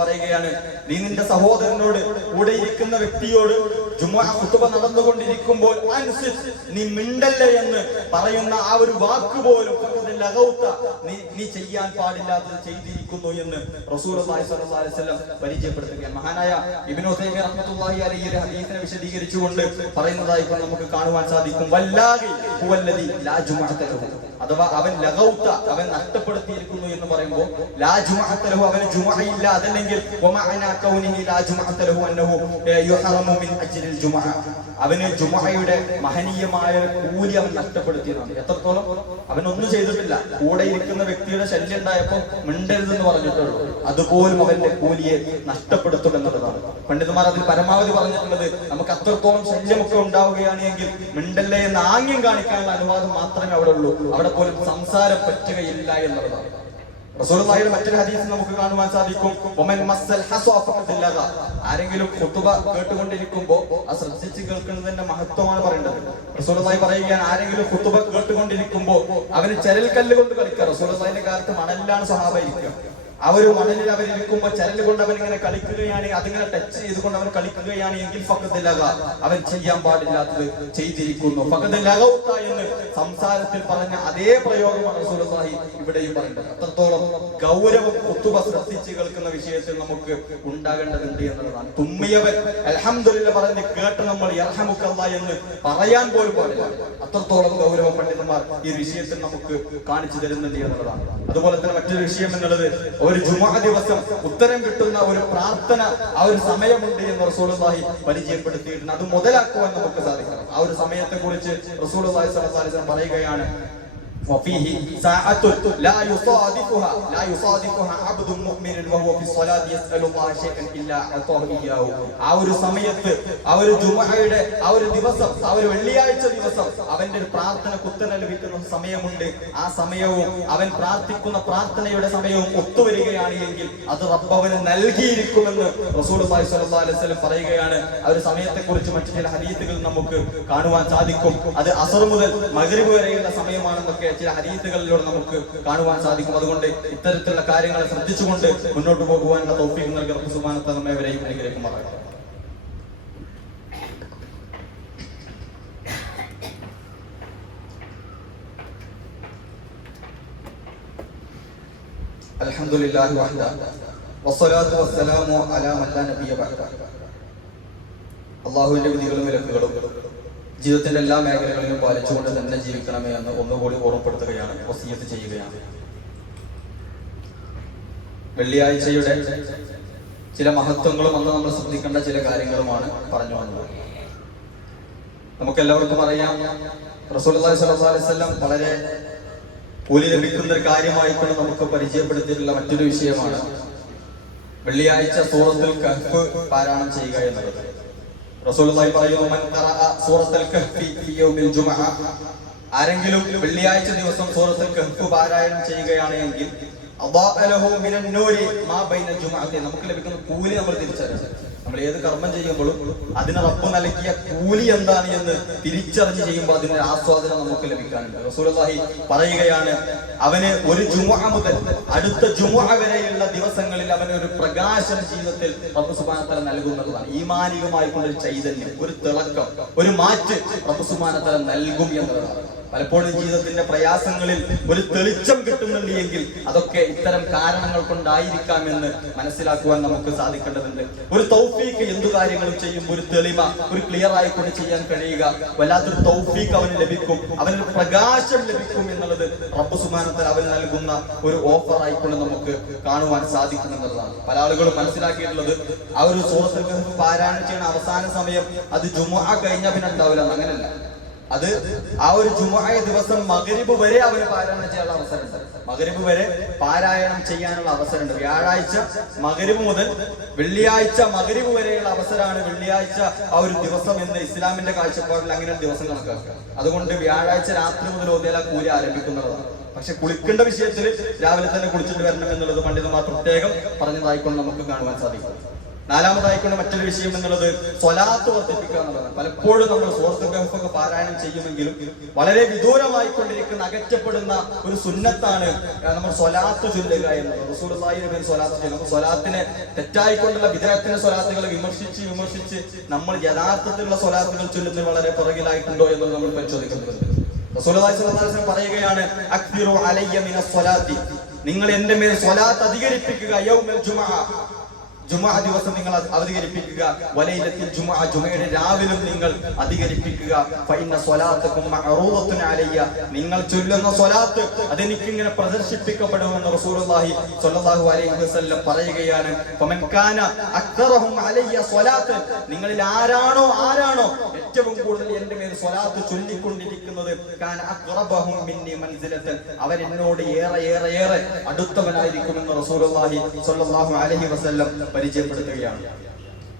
Speaker 1: പറയുകയാണ് നീ നിന്റെ സഹോദരനോട് കൂടെ ഇരിക്കുന്ന വ്യക്തിയോട് ജുമുഅ ഖുതുബ നടന്നുകൊണ്ടിരിക്കുമ്പോൾ നീ മിണ്ടല്ലേ എന്ന് പറയുന്ന ആ ഒരു വാക്ക് പോലും നീ നീ ചെയ്യാൻ പാടില്ലാത്തത് ചെയ്തിരിക്കുന്നു എന്ന് വസല്ലം പരിചയപ്പെടുത്തുകയാണ്. മഹാനായ ഇബ്നു റഹ്മത്തുള്ളാഹി അലൈഹി ഒരു വിശദീകരിച്ചുകൊണ്ട് പറയുന്നതായി നമുക്ക് കാണുവാൻ സാധിക്കും. വല്ലാഹി ഹുവല്ലദി ലാ ജുമുഅത അഥവാ അവൻ ലഗൗത്ത അവൻ നഷ്ടപ്പെടുത്തിയിരിക്കുന്നു എന്ന് പറയുമ്പോൾ ലാ ജുമുഅത അവന് ജുമുഅയില്ല അതല്ലെങ്കിൽ അവന് ജുമുഅയുടെ മഹനീയമായ കൂലി അവൻ നഷ്ടപ്പെടുത്തിയതാണ് എത്രത്തോളം അവനൊന്നും ചെയ്തിട്ടില്ല. കൂടെ ഇരിക്കുന്ന വ്യക്തിയുടെ ശല്യം ഉണ്ടായപ്പോൾ മിണ്ടരുതെന്ന് പറഞ്ഞിട്ടുള്ളൂ. അതുപോലും അവന്റെ കൂലിയെ നഷ്ടപ്പെടുത്തും എന്നുള്ളതാണ് പണ്ഡിതന്മാർ അതിൽ പരമാവധി പറഞ്ഞിട്ടുള്ളത് നമുക്ക് അത്രത്തോളം ശല്യമൊക്കെ ഉണ്ടാവുകയാണ് എങ്കിൽ മിണ്ടല്ലേ എന്ന് ആംഗ്യം കാണിക്കാനുള്ള അനുവാദം മാത്രമേ അവിടെ ഉള്ളൂ. അവിടെ പോലും സംസാരം പറ്റുകയില്ല എന്നുള്ളതാണ്. റസൂലുള്ളാഹിയുടെ മറ്റൊരു ഹദീസ് നമുക്ക് കാണുവാൻ സാധിക്കും. ഒമൻ മസ്സൽ ലഗ. ആരെങ്കിലും ഖുതുബ കേട്ടുകൊണ്ടിരിക്കുമ്പോൾ ആ ശ്രദ്ധിച്ച് കേൾക്കുന്നതിന്റെ മഹത്വമാണ് പറയേണ്ടത് റസൂലുള്ളാഹി പറയുകയാണ് ആരെങ്കിലും ഖുതുബ കേട്ടുകൊണ്ടിരിക്കുമ്പോൾ അവന് ചരൽ കല്ല് കൊണ്ട് കളിക്കുക. റസൂലുള്ളാഹിന്റെ കാലത്ത് മണലിലാണ് സഹാബ ഇരിക്കുക. ഒരു മണലിൽ അവർ ഇരിക്കുമ്പോൾ ചരൽ കൊണ്ട് അവൻ ഇങ്ങനെ കളിക്കുകയാണ് അതിങ്ങനെ ടച്ച് ചെയ്തുകൊണ്ട് അവൻ കളിക്കുകയാണ് എങ്കിൽ ലഗ. അവൻ ചെയ്യാൻ പാടില്ലാത്തത് ചെയ്തിരിക്കുന്നു. ലഗൗത എന്ന് സംസാരത്തിൽ പറഞ്ഞ അതേ പ്രയോഗമാണ് സുരസായി ഇവിടെയും പറയുന്നത്. അത്രത്തോളം ഗൗരവം കുത്തുബ ശ്രദ്ധിച്ച് കേൾക്കുന്ന വിഷയത്തിൽ നമുക്ക് ഉണ്ടാകേണ്ടതുണ്ട് എന്നുള്ളതാണ്. തുമ്മിയവൻ അലഹമില്ല പറഞ്ഞ് കേട്ട് നമ്മൾ ഇറഹമുക്കല്ല എന്ന് പറയാൻ പോലും പാടില്ല. അത്രത്തോളം ഗൗരവം പണ്ഡിതന്മാർ ഈ വിഷയത്തിൽ നമുക്ക് കാണിച്ചു തരുന്നുണ്ട് എന്നുള്ളതാണ്. അതുപോലെ തന്നെ മറ്റൊരു വിഷയം എന്നുള്ളത് ഒരു ജുമാ ദിവസം ഉത്തരം കിട്ടുന്ന ഒരു പ്രാർത്ഥന ആ ഒരു സമയമുണ്ട് എന്ന് റസൂലുള്ളാഹി പരിചയപ്പെടുത്തിയിട്ടുണ്ട്. അത് മുതലാക്കുവാൻ നമുക്ക് സാധിക്കണം. ആ ഒരു സമയത്തെ കുറിച്ച് റസൂലുള്ളാഹി സ്വല്ലല്ലാഹി അലൈഹി പറയുകയാണ് وفيه ساعة لا يصادفها لا يصادفها عبد مؤمن وهو في الصلاة يسأل الله شيئا إلا أعطاه إياه ആ ഒരു സമയത്ത് ആ ഒരു ജുമഅയുടെ ആ ഒരു ദിവസം ആ ഒരു വെള്ളിയാഴ്ച ദിവസം അവന്റെ ഒരു പ്രാർത്ഥന കുത്തന ലഭിക്കുന്ന സമയമുണ്ട് ആ സമയവും അവൻ പ്രാർത്ഥിക്കുന്ന പ്രാർത്ഥനയുടെ സമയവും ഒത്തുവരികയാണ് എങ്കിൽ അത് റബ്ബ് അവന് നൽകിയിരിക്കുമെന്ന് റസൂൽ സ്വല്ലല്ലാഹു അലൈഹി വസല്ലം പറയുകയാണ് ആ ഒരു സമയത്തെ കുറിച്ച് മറ്റു ചില ഹദീസുകൾ നമുക്ക് കാണുവാൻ സാധിക്കും അത് അസർ മുതൽ മഗ്രിബ് വരെയുള്ള സമയമാണെന്നൊക്കെ ചില ഹദീസുകളിലൂടെ നമുക്ക് കാണുവാൻ സാധിക്കും അതുകൊണ്ട് ഇത്തരത്തിലുള്ള കാര്യങ്ങളെ ശ്രദ്ധിച്ചുകൊണ്ട് മുന്നോട്ട് പോകുവാനുള്ള തോഫീക്ക് നൽകിയ റബ്ബ് സുബ്ഹാനഹു വ തആല നമ്മേവരെയും അനുഗ്രഹിക്കുമാറാകട്ടെ الحمد لله وحده വസ്സലാത്തു വസ്സലാമു അലാ മല്ലാ നബിയ ബഅദ. അള്ളാഹുവിന്റെ വിധികളും വിലക്കുകളും ജീവിതത്തിന്റെ എല്ലാ മേഖലകളിലും പാലിച്ചുകൊണ്ട് തന്നെ ജീവിക്കണമേ എന്ന് ഒന്നുകൂടി ഓർമ്മപ്പെടുത്തുകയാണ് വസീയത്ത് ചെയ്യുകയാണ്. വെള്ളിയാഴ്ചയുടെ ചില മഹത്വങ്ങളും അന്ന് നമ്മൾ ശ്രദ്ധിക്കേണ്ട ചില കാര്യങ്ങളുമാണ് പറഞ്ഞു വന്നത്. നമുക്ക് എല്ലാവർക്കും അറിയാം വസല്ലം വളരെ കൂലി ലഭിക്കുന്ന ഒരു കാര്യമായിക്കൊണ്ട് നമുക്ക് പരിചയപ്പെടുത്തിയിട്ടുള്ള മറ്റൊരു വിഷയമാണ് വെള്ളിയാഴ്ച സൂറത്തിൽ കഫ് പാരായണം ചെയ്യുക എന്നുള്ളത്. റസൂലുള്ളാഹി പറയുന്നു മൻ ഖറഅ സൂറത്തുൽ കഹ്ഫി ഫി യൗമിൽ ജുമഅ. ആരെങ്കിലും വെള്ളിയാഴ്ച ദിവസം സൂറത്തുൽ കഹ്ഫ് പാരായണം ചെയ്യുകയാണെങ്കിൽ അള്ളാഹു ലഹു മിനൻ നൂരി മാ ബൈന ജുമഅത്തി നമുക്ക് ലഭിക്കുന്ന കൂലി നമ്മൾ തിരിച്ചറിയണം. നമ്മൾ ഏത് കർമ്മം ചെയ്യുമ്പോഴും അതിനൊപ്പം നൽകിയ കൂലി എന്താണ് എന്ന് തിരിച്ചറിഞ്ഞ് ചെയ്യുമ്പോൾ അതിന്റെ ആസ്വാദനം നമുക്ക് ലഭിക്കാനുണ്ട്. റസൂലുള്ളാഹി പറയുകയാണ് അവന് ഒരു ജുമുഅ മുതൽ അടുത്ത ജുമുഅ വരെയുള്ള ദിവസങ്ങളിൽ അവന് ഒരു പ്രകാശന ജീവിതത്തിൽ പ്രഭുസുമാനത്തല നൽകുന്നതാണ് ഈമാനികമായി കൊണ്ടൊരു ചൈതന്യം ഒരു തിളക്കം ഒരു മാറ്റ് പ്രഭുസുമാനത്തല നൽകും എന്നതാണ് പലപ്പോഴും ജീവിതത്തിന്റെ പ്രയാസങ്ങളിൽ ഒരു തെളിച്ചം കിട്ടുന്നുണ്ട് എങ്കിൽ അതൊക്കെ ഇത്തരം കാരണങ്ങൾ കൊണ്ടായിരിക്കാം എന്ന് മനസ്സിലാക്കുവാൻ നമുക്ക് സാധിക്കേണ്ടതുണ്ട്. ഒരു തൗഫീക്ക് എന്തു കാര്യങ്ങളും ചെയ്യുമ്പോൾ ഒരു തെളിമ ഒരു ക്ലിയർ ആയിക്കൊണ്ട് ചെയ്യാൻ കഴിയുക. വല്ലാത്തൊരു തൗഫീക്ക് അവന് ലഭിക്കും. അവനൊരു പ്രകാശം ലഭിക്കും എന്നുള്ളത് റബ്ബ് അവൻ നൽകുന്ന ഒരു ഓഫർ ആയിക്കൊണ്ട് നമുക്ക് കാണുവാൻ സാധിക്കും എന്നുള്ളതാണ്. പല ആളുകളും മനസ്സിലാക്കിയിട്ടുള്ളത് ആ ഒരു സൂറത്തിൽ പാരായണം ചെയ്യുന്ന അവസാന സമയം അത് ജുമുഅ കഴിഞ്ഞ പിന്നെ ഉണ്ടാവില്ല. അങ്ങനെയല്ല അത് ആ ഒരു ജുമുഅ ദിവസം മകരിബ് വരെ അവന് പാരായണം ചെയ്യാനുള്ള അവസരമുണ്ട്. മകരിബ് വരെ പാരായണം ചെയ്യാനുള്ള അവസരമുണ്ട്. വ്യാഴാഴ്ച മകരിബ് മുതൽ വെള്ളിയാഴ്ച മകരിബ് വരെയുള്ള അവസരമാണ് വെള്ളിയാഴ്ച ആ ഒരു ദിവസം എന്ന് ഇസ്ലാമിന്റെ കാഴ്ചപ്പാടിൽ അങ്ങനെ ഒരു ദിവസം കണക്കാക്കുക. അതുകൊണ്ട് വ്യാഴാഴ്ച രാത്രി മുതൽ ആ കൂലി ആരംഭിക്കുന്നതാണ്. പക്ഷെ കുളിക്കേണ്ട വിഷയത്തിൽ രാവിലെ തന്നെ കുളിച്ചിട്ട് വരണം എന്നുള്ളത് പണ്ഡിതന്മാർ പ്രത്യേകം പറഞ്ഞതായിക്കൊണ്ട് നമുക്ക് കാണുവാൻ സാധിക്കും. നാലാമതായിക്കൊണ്ട് മറ്റൊരു വിഷയം എന്നുള്ളത് സ്വലാത്ത് വർദ്ധിപ്പിക്കുക എന്നുള്ളതാണ്. പലപ്പോഴും നമ്മൾ സുഹൃത്തുക്കൾക്കൊക്കെ പാരായണം ചെയ്യുമെങ്കിലും വളരെ വിദൂരമായിക്കൊണ്ടിരിക്കുന്ന അകറ്റപ്പെടുന്ന ഒരു സുന്നത്താണ് നമ്മൾ സ്വലാത്ത് ചൊല്ലുക എന്നുള്ളത്. നബി സ്വലാത്ത് ചെയ്യുന്നത് സ്വലാത്തിനെ തെറ്റായിക്കൊണ്ടുള്ള വിദേഹത്തിന്റെ സ്വലാത്തുകളെ വിമർശിച്ച് വിമർശിച്ച് നമ്മൾ യഥാർത്ഥത്തിലുള്ള സ്വലാത്തുകൾ ചൊല്ലുന്നത് വളരെ പുറകിലായിട്ടുണ്ടോ എന്ന് നമ്മൾ പരിശോധിക്കുന്നത് പറയുകയാണ് അക്തിറു അലയ്യ മിന സ്വലാത്തി. നിങ്ങൾ എന്റെ മേൽ സ്വലാത്ത് അധികരിപ്പിക്കുക യൗമൽ ജുമഅ ജുമാ ദിവസം നിങ്ങൾ അവതരിപ്പിക്കുക. വലയിലത്തിൽ ജുമാ ജുമയുടെ രാവിലും നിങ്ങൾ അധികരിപ്പിക്കുക. നിങ്ങൾ ചൊല്ലുന്ന സ്വലാത്ത് അതെനിക്ക് ഇങ്ങനെ പ്രദർശിപ്പിക്കപ്പെടുമെന്ന് റസൂലുള്ളാഹി സ്വല്ലല്ലാഹു അലൈഹി വസല്ലം പറയുകയാണ്. അലയ്യ നിങ്ങളിൽ ആരാണോ ആരാണോ ഏറ്റവും കൂടുതൽ എന്റെ മേൽ സ്വലാത്ത് ചൊല്ലിക്കൊണ്ടിരിക്കുന്നത്? കാന മൻസിലത്തൻ അവൻ എന്നോട് ഏറെ ഏറെ ഏറെ അടുത്തവനായിരിക്കുമെന്ന് റസൂലുള്ളാഹി സ്വല്ലല്ലാഹു അലൈഹി വസല്ലം പരിചയപ്പെടുത്തുകയാണ്.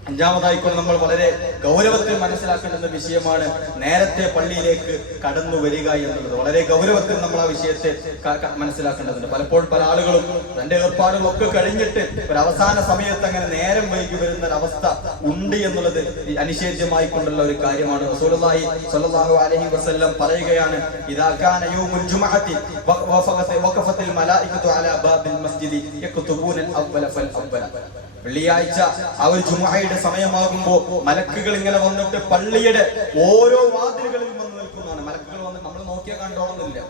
Speaker 1: അഞ്ചാമതായിക്കൊണ്ട് നമ്മൾ വളരെ ഗൗരവത്തിൽ മനസ്സിലാക്കേണ്ടുന്ന വിഷയമാണ് നേരത്തെ പള്ളിയിലേക്ക് കടന്നു വരിക എന്നുള്ളത്. വളരെ ഗൗരവത്തിൽ നമ്മൾ ആ വിഷയത്തെ മനസ്സിലാക്കേണ്ടതുണ്ട്. പലപ്പോഴും പല ആളുകളും തന്റെ ഏർപ്പാടുകളൊക്കെ കഴിഞ്ഞിട്ട് ഒരു അവസാന സമയത്ത് അങ്ങനെ നേരം വൈകി വരുന്ന അവസ്ഥ ഉണ്ട് എന്നുള്ളത് അനുശേജ്യമായി കൊണ്ടുള്ള ഒരു കാര്യമാണ്. അലൈഹി വസല്ലം പറയുകയാണ് ഇദാ വെള്ളിയാഴ്ച ആ ഒരു ജുമുഅയുടെ സമയമാകുമ്പോ മലക്കുകൾ ഇങ്ങനെ വന്നിട്ട് പള്ളിയുടെ ഓരോ വാതിലുകളിൽ വന്ന് നിൽക്കുന്നതാണ്. മലക്കുകൾ വന്ന് നമ്മൾ നോക്കിയാൽ കണ്ടോളന്നില്ല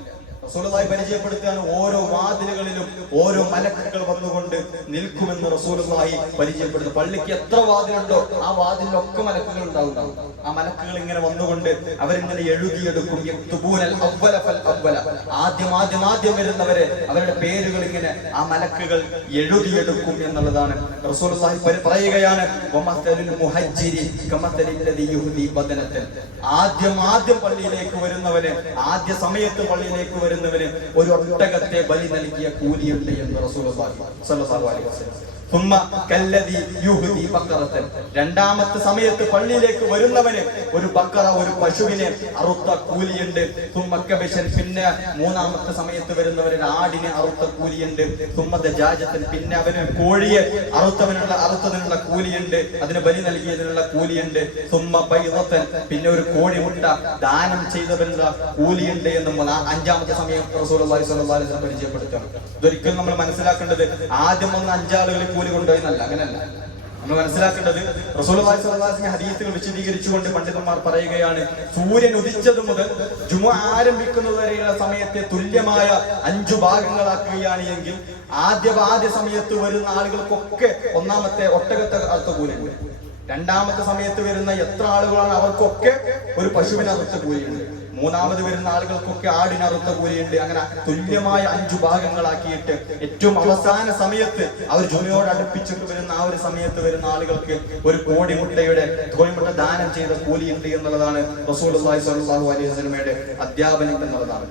Speaker 1: റസൂലുള്ളാഹി പരിചയപ്പെടുത്താൻ ഓരോ വാതിലുകളിലും ഓരോ മലക്കുകൾ വന്നുകൊണ്ട് നിൽക്കുമെന്ന് റസൂലുള്ളാഹി പരിചയപ്പെടുന്നു. പള്ളിക്ക് എത്ര വാതിലുണ്ടോ ആ വാതിലൊക്കെ മലക്കുകൾ ഉണ്ടാവും. ആ മലക്കുകൾ ഇങ്ങനെ വന്നുകൊണ്ട് അവരിങ്ങനെ എഴുതിയെടുക്കും. ആദ്യം ആദ്യം ആദ്യം വരുന്നവരെ അവരുടെ പേരുകൾ ഇങ്ങനെ ആ മലക്കുകൾ എഴുതിയെടുക്കും എന്നുള്ളതാണ്. റസൂലുള്ളാഹി പറയുകയാണ് ആദ്യം ആദ്യം പള്ളിയിലേക്ക് വരുന്നവന് ആദ്യ സമയത്ത് പള്ളിയിലേക്ക് വരുന്നവന് ഒരു ഒട്ടകത്തെ ബലി നൽകിയ കൂലിയുണ്ട് എന്ന് റസൂൽ സ്വല്ലല്ലാഹു അലൈഹി വസല്ലം രണ്ടാമത്തെ സമയത്ത് പള്ളിയിലേക്ക് വരുന്നവന് ഒരു ബക്കറ ഒരു പശുവിനെ അറുത്ത കൂലിയുണ്ട്. തുമ്മക്കബശൻ പിന്നെ മൂന്നാമത്തെ സമയത്ത് വരുന്നവന് ആടിന് അറുത്ത കൂലിയുണ്ട്. തുമ്മത്തെ ജാജത്തിൽ പിന്നെ അവന് കോഴിയെ അറുത്തവനുള്ള അറുത്തതിനുള്ള കൂലിയുണ്ട്. അതിന് ബലി നൽകിയതിനുള്ള കൂലിയുണ്ട്. തുമ്മ പൈതത്തൻ പിന്നെ ഒരു കോഴി മുട്ട ദാനം ചെയ്തവനുള്ള കൂലിയുണ്ട് എന്നും അഞ്ചാമത്തെ സമയം പരിചയപ്പെടുത്തണം ഇതൊരിക്കലും നമ്മൾ മനസ്സിലാക്കേണ്ടത് ആദ്യം ഒന്ന് അഞ്ചാളുകൾ കൂലി കൊണ്ടുപോയി എന്നല്ല അങ്ങനല്ല. നമ്മൾ മനസ്സിലാക്കേണ്ടത് റസൂലുള്ളാഹി സ്വല്ലല്ലാഹി അലൈഹി വിശദീകരിച്ചുകൊണ്ട് പണ്ഡിതന്മാർ പറയുകയാണ് സൂര്യൻ ഉദിച്ചത് മുതൽ ജുമ ആരംഭിക്കുന്നത് വരെയുള്ള സമയത്തെ തുല്യമായ അഞ്ചു ഭാഗങ്ങളാക്കുകയാണ് എങ്കിൽ ആദ്യ ആദ്യ സമയത്ത് വരുന്ന ആളുകൾക്കൊക്കെ ഒന്നാമത്തെ ഒട്ടകത്തെ അർത്ഥ കൂലിയുണ്ട് രണ്ടാമത്തെ സമയത്ത് വരുന്ന എത്ര ആളുകളാണ് അവർക്കൊക്കെ ഒരു പശുവിനകത്ത് കൂലി. കൂലിയുണ്ട് മൂന്നാമത് വരുന്ന ആളുകൾക്കൊക്കെ ആടിനറുത്ത കൂലിയുണ്ട് അങ്ങനെ തുല്യമായ അഞ്ചു ഭാഗങ്ങളാക്കിയിട്ട് ഏറ്റവും അവസാന സമയത്ത് അവർ ജോലിയോട് അടുപ്പിച്ചിട്ട് വരുന്ന ആ ഒരു സമയത്ത് വരുന്ന ആളുകൾക്ക് ഒരു കോടി കോടിമുട്ടയുടെ കോഴിമുട്ട ദാനം ചെയ്ത കൂലിയുണ്ട് എന്നുള്ളതാണ് റസൂൽ സ്വല്ലല്ലാഹു അലൈഹി വസല്ലമയുടെ അധ്യാപനം എന്നുള്ളതാണ്.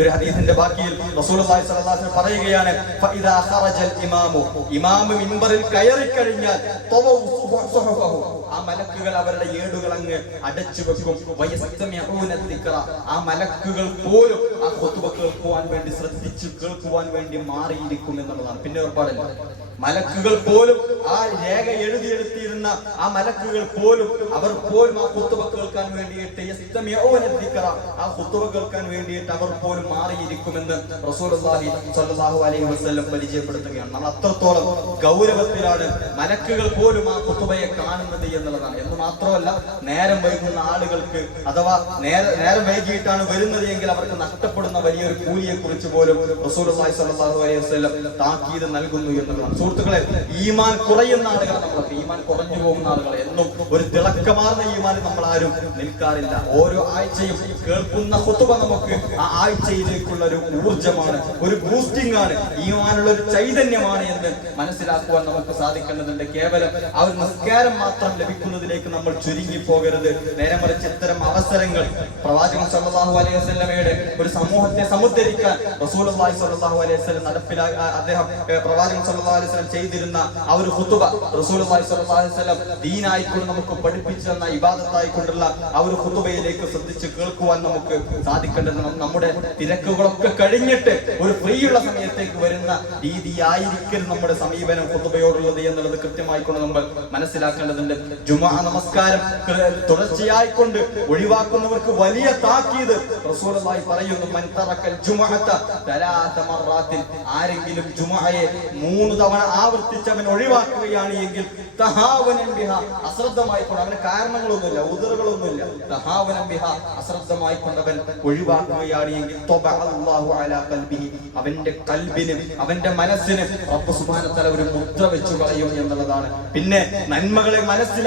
Speaker 1: ഒരു ഹദീസിന്റെ ബാക്കിയിൽ റസൂലുള്ളാഹി പറയുകയാണ് ഫഇദാ ഇമാമു. ഇമാമു മിമ്പറിൽ കയറി കഴിഞ്ഞാൽ തവൗ ആ മലക്കുകൾ അവരുടെ ഏടുകൾ അങ്ങ് അടച്ചു വെക്കും. വയസ്തമിഊന ആ മലക്കുകൾ പോലും ആ കൊത്തുവ കേൾക്കുവാൻ വേണ്ടി ശ്രദ്ധിച്ചു കേൾക്കുവാൻ വേണ്ടി മാറിയിരിക്കും എന്നുള്ളതാണ്. പിന്നെ ഏർപ്പാടില്ല മലക്കുകൾ പോലും ആ രേഖ എഴുതിയെടുത്തിരുന്ന ആ മലക്കുകൾ പോലും അവർ പോലും ആ കുത്തുവ കേൾക്കാൻ വേണ്ടിയിട്ട് യസ്തമിഊന ആ കുത്തുവ കേൾക്കാൻ വേണ്ടിയിട്ട് അവർ പോലും മാറിയിരിക്കുമെന്ന് സ്വല്ലല്ലാഹു അലൈഹി വസല്ലം പരിചയപ്പെടുത്തുകയാണ്. നമ്മൾ അത്രത്തോളം ഗൗരവത്തിലാണ് മലക്കുകൾ പോലും ആ കുത്തുബയെ കാണുന്നത് എന്നുള്ളതാണ്. എന്ന് മാത്രമല്ല നേരം വൈകുന്ന ആളുകൾക്ക് അഥവാ നേരെ വൈകിയിട്ടാണ് വരുന്നത് എങ്കിൽ അവർക്ക് നഷ്ടപ്പെടുന്ന വലിയൊരു കൂലിയെ കുറിച്ച് പോലും റസൂലുള്ളാഹി സ്വല്ലല്ലാഹു അലൈഹി താക്കീത് നൽകുന്നു എന്നുള്ളതാണ്. സുഹൃത്തുക്കളെ ഈമാൻ കുറയുന്ന ആളുകൾ നമ്മളൊക്കെ ഈമാൻ കുറഞ്ഞു പോകുന്ന ആളുകൾ എന്നും ഒരു തിളക്കമാർന്ന ഈമാൻ നമ്മൾ ആരും നിൽക്കാറില്ല. ഓരോ ആഴ്ചയും കേൾക്കുന്ന കുത്തുബ നമുക്ക് ആ ആഴ്ചയിലേക്കുള്ള ഒരു ഊർജമാണ് ഒരു ബൂസ്റ്റിംഗ് ആണ്. ഈമാനുള്ള ഒരു ചൈതന്യമാണ് എന്ന് മനസ്സിലാക്കുവാൻ നമുക്ക് സാധിക്കേണ്ടതുണ്ട്. കേവലം ആ ഒരു നിസ്കാരം മാത്രം ലഭിക്കുന്നതിലേക്ക് നമ്മൾ ചുരുങ്ങി പോകരുത്. നേരെ മറിച്ച് ഇത്തരം അവസരങ്ങൾ പ്രവാചകൻ സല്ലല്ലാഹു അലൈഹി വസ്ലമയുടെ ഒരു സമൂഹത്തെ സമുദ്ധരിക്കാൻ റസൂൽ റസൂലുള്ളാഹി സല്ലാഹു അലൈഹി വസ്ലം നടപ്പിലാ അദ്ദേഹം പ്രവാചകൻ സല്ലല്ലാഹു അലൈഹി വസ്ലം ചെയ്തിരുന്ന ആ ഒരു ഹുത്തുബ റസൂൽ റസൂലുള്ളാഹി സല്ലാഹു അലൈഹി വസ്ലം ദീനായിക്കൊണ്ട് നമുക്ക് പഠിപ്പിച്ചു തന്ന ഇബാദത്തായിക്കൊണ്ടുള്ള ആ ഒരു ഹുത്തുബയിലേക്ക് ശ്രദ്ധിച്ച് കേൾക്കുവാൻ നമുക്ക് സാധിക്കേണ്ടത് നമ്മുടെ തിരക്കുകളൊക്കെ കഴിഞ്ഞിട്ട് ഒരു ഫ്രീയുള്ള സമയത്തേക്ക് വരുന്ന രീതിയായിരിക്കും നമ്മുടെ സമീപനം ഹുത്തുബയോടുള്ളത് എന്നുള്ളത് കൃത്യമായിക്കൊണ്ട് നമ്മൾ മനസ്സിലാക്കേണ്ടതുണ്ട്. ജുമാ നമസ്കാരം തുടർച്ചയായിക്കൊണ്ട് ഒഴിവാക്കുന്നവർക്ക് വലിയ താക്കീത്. റസൂലുള്ളാഹി പറയുന്നു മൻതറക്കൽ തറക്കൽ ജുമുഅത തലാത്ത മറാത്തിൻ ആരെങ്കിലും ജുമുഅയെ മൂന്ന് തവണ ആവർത്തിച്ചവൻ ഒഴിവാക്കുകയാണ് എങ്കിൽ ബിഹ അശ്രദ്ധമായി കൊണ്ട് അവന് കാരണങ്ങളൊന്നുമില്ല ഉദറുകളൊന്നുമില്ല തഹാവനം ബിഹ അശ്രദ്ധമായി കൊണ്ടവൻ ഒഴിവാക്കുകയാണ് എങ്കിൽ അല്ലാഹു അലാ കൽബിഹി അവന്റെ കൽബിന് അവന്റെ മനസ്സിന് റബ്ബ് ഒരു മുദ്ര വെച്ചു കളയും എന്നുള്ളതാണ്. പിന്നെ നന്മകളെ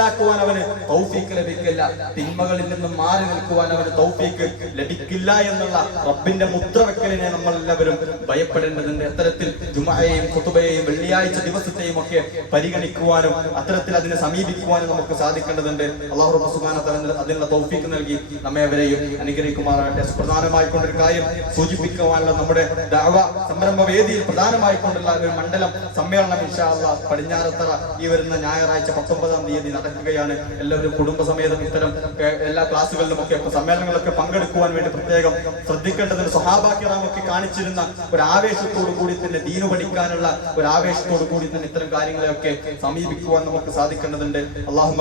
Speaker 1: മനസ്സിലാക്കുവാൻ അവന് തൗഫീക്ക് ലഭിക്കില്ല. തിന്മകളിൽ നിന്ന് മാറി നിൽക്കുവാൻ അവന് തൗഫീക്ക് ലഭിക്കില്ല എന്നുള്ള റബ്ബിന്റെ മുദ്ര വെക്കലിനെ നമ്മൾ എല്ലാവരും ഭയപ്പെടേണ്ടതുണ്ട്. അത്തരത്തിൽ ജുമയെയും കുത്തുബയെയും വെള്ളിയാഴ്ച ദിവസത്തെയും ഒക്കെ പരിഗണിക്കുവാനും അത്തരത്തിൽ അതിനെ സമീപിക്കുവാനും നമുക്ക് സാധിക്കേണ്ടതുണ്ട്. അള്ളാഹു തആല അതിനുള്ള തൗഫീക്ക് നൽകി നമ്മെ അവരെയും അനുഗ്രഹിക്കുമാറാകട്ടെ. പ്രധാനമായിക്കൊണ്ടൊരു കാര്യം സൂചിപ്പിക്കുവാനുള്ള നമ്മുടെ ദാവ സംരംഭ വേദിയിൽ പ്രധാനമായിക്കൊണ്ടുള്ള ഒരു മണ്ഡലം സമ്മേളനം ഇൻഷാ അള്ളാഹ് പടിഞ്ഞാറത്തറ ഈ വരുന്ന ഞായറാഴ്ച പത്തൊമ്പതാം തീയതി നടക്കുകയാണ് എല്ലാവരും കുടുംബസമേതം ഇത്തരം ഏഹ്, എല്ലാ ക്ലാസ്സുകളിലും ഒക്കെ സമ്മേളനങ്ങളൊക്കെ പങ്കെടുക്കുവാൻ വേണ്ടി പ്രത്യേകം ശ്രദ്ധിക്കേണ്ടതിന് സ്വഹാബാക്കിറാമൊക്കെ കാണിച്ചിരുന്ന ഒരു ആവേശത്തോടു കൂടി തന്നെ ദീനു പഠിക്കാനുള്ള ഒരു ആവേശത്തോടു കൂടി തന്നെ ഇത്തരം കാര്യങ്ങളെയൊക്കെ സമീപിക്കുവാൻ നമുക്ക് സാധിക്കേണ്ടതുണ്ട് അള്ളാഹു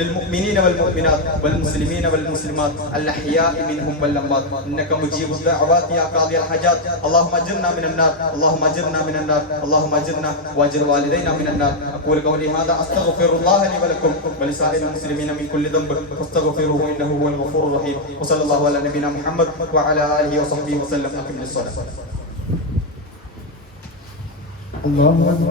Speaker 1: للمؤمنين والمؤمنات والمسلمين والمسلمات الأحياء منهم والأموات إنك مجيب الدعوات يا قاضي الحاجات اللهم أجرنا من النار اللهم أجرنا من النار اللهم أجرنا وأجر والدينا من النار أقول قولي هذا أستغفر الله لي ولكم ولسائر المسلمين من كل ذنب فاستغفروه إنه هو الغفور الرحيم. وصلى الله على نبينا محمد وعلى آله وصحبه وسلم. أقم الصلاة
Speaker 2: اللهم